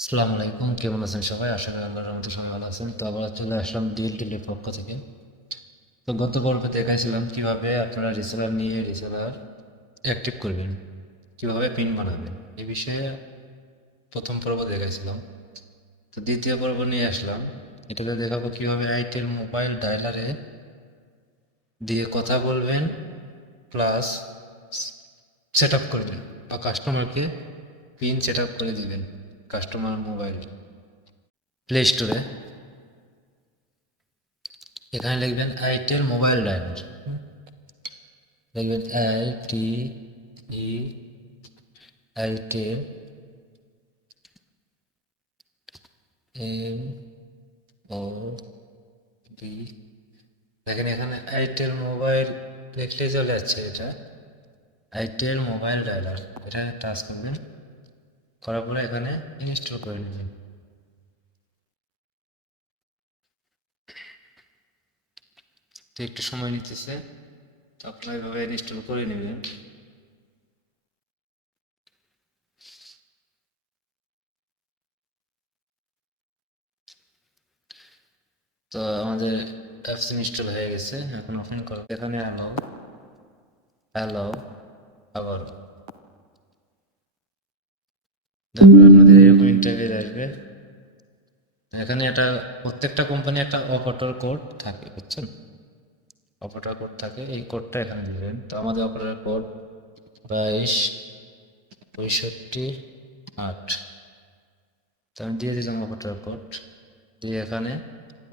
আসসালামু আলাইকুম, কেমন আছেন সবাই? আশা করি আল্লাহর রহমতে সবাই ভালো আছেন। তো আবার চলে আসলাম ডিএলটির পক্ষ থেকে। তো গত পর্বে দেখাইছিলাম কিভাবে আপনারা রিসেলার নিয়ে রিসেলার অ্যাক্টিভ করবেন, কিভাবে পিন বানাবেন, এই বিষয়ে প্রথম পর্ব দেখাইছিলাম। তো দ্বিতীয় পর্ব নিয়ে আসলাম, এটাতে দেখাবো কিভাবে আইটেল মোবাইল ডায়ালারে দিয়ে কথা বলবেন প্লাস সেট আপ করবেন বা কাস্টমারকে পিন সেট আপ করে দিবেন কাস্টমার মোবাইল প্লে স্টোরে। এখানে লিখবেন আইটেল মোবাইল ডায়ালার, লিখবেন ই আইটেল এম ও বি। দেখেন এখানে আইটেল মোবাইল লিখলে চলে যাচ্ছে, এটা আইটেল মোবাইল ডায়ালার। এটা টাচ করবেন, করার পরে এখানে ইনস্টল করে নেবেন। তো একটু সময় নিতেছে, তো আপনারা এভাবে ইনস্টল করে নেবেন। তো আমাদের অ্যাপস ইনস্টল হয়ে গেছে, এখন ওপেন করো। এখানে অ্যালাউ অ্যালাউ আবার, তারপর আপনাদের এরকম ইন্টারভিউ আসবে। এখানে একটা প্রত্যেকটা কোম্পানি একটা অপারেটর কোড থাকে, বুঝছেন? অপারেটর কোড থাকে, এই কোডটা এখানে দিবেন। তো আমাদের অপারেটর কোড 22 65 8। তো আমি দিয়ে দিলাম অপারেটর কোড, দিয়ে এখানে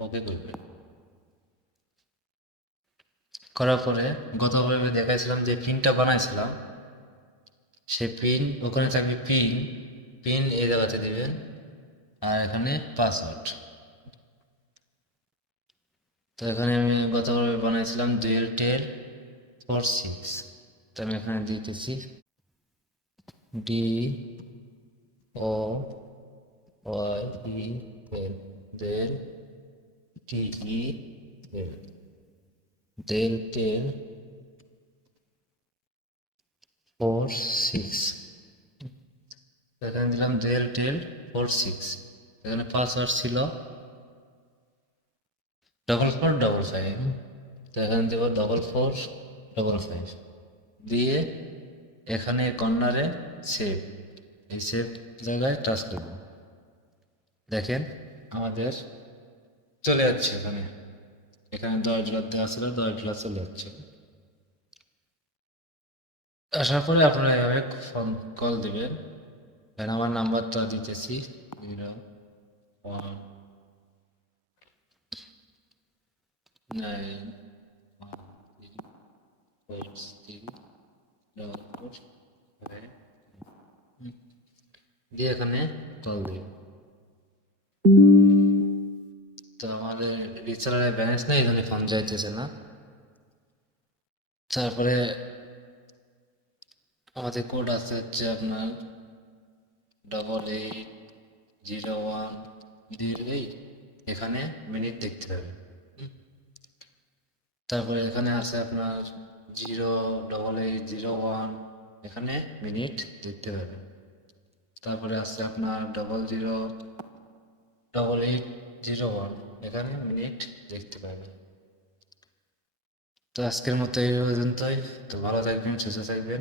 ওকে করবেন। করার পরে গতবার আমি দেখাইছিলাম যে পিনটা বানাইছিলাম, সেই পিন ওখানে থাকবে। পিন পিন এই জায়গাতে দিবেন, আর এখানে পাসওয়ার্ড। তো এখানে আমি গতবার বানাইছিলাম DL1046। তো আমি এখানে দিতেছি DOYEL, দেন TEL, দেন 1046। এখানে দিলাম DL1046। এখানে পাসওয়ার্ড ছিল 4455। তো এখানে দেবো 4455 দিয়ে এখানে কর্নারে সেভ, এই সেভ জায়গায় টাচ করব। দেখেন আমাদের চলে যাচ্ছে, এখানে এখানে $10 দেওয়া ছিল, $10 চলে যাচ্ছে। আসার পরে আপনারা এভাবে ফোন কল দিবেন। এখানে আমার নাম্বারটা দিতেছি 01134344 দিয়ে এখানে কল দিই। তো আমাদের রিচার্জের ব্যালেন্স নেই, এই জন্য ফোন যাইতেছে না। তারপরে আমাদের কোড আছে হচ্ছে আপনার 8801 দিয়ে এখানে মিনিট দেখতে পাবেন। তারপরে এখানে আছে আপনার 08801, এখানে মিনিট দেখতে পাবেন। তারপরে আছে আপনার 008801, এখানে মিনিট দেখতে পাবেন। তো আজকের মতো এই পর্যন্তই। তো ভালো থাকবেন, সুস্থ থাকবেন,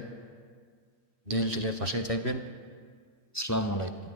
ডিএলটির পাশেই থাকবেন। আসসালামু আলাইকুম।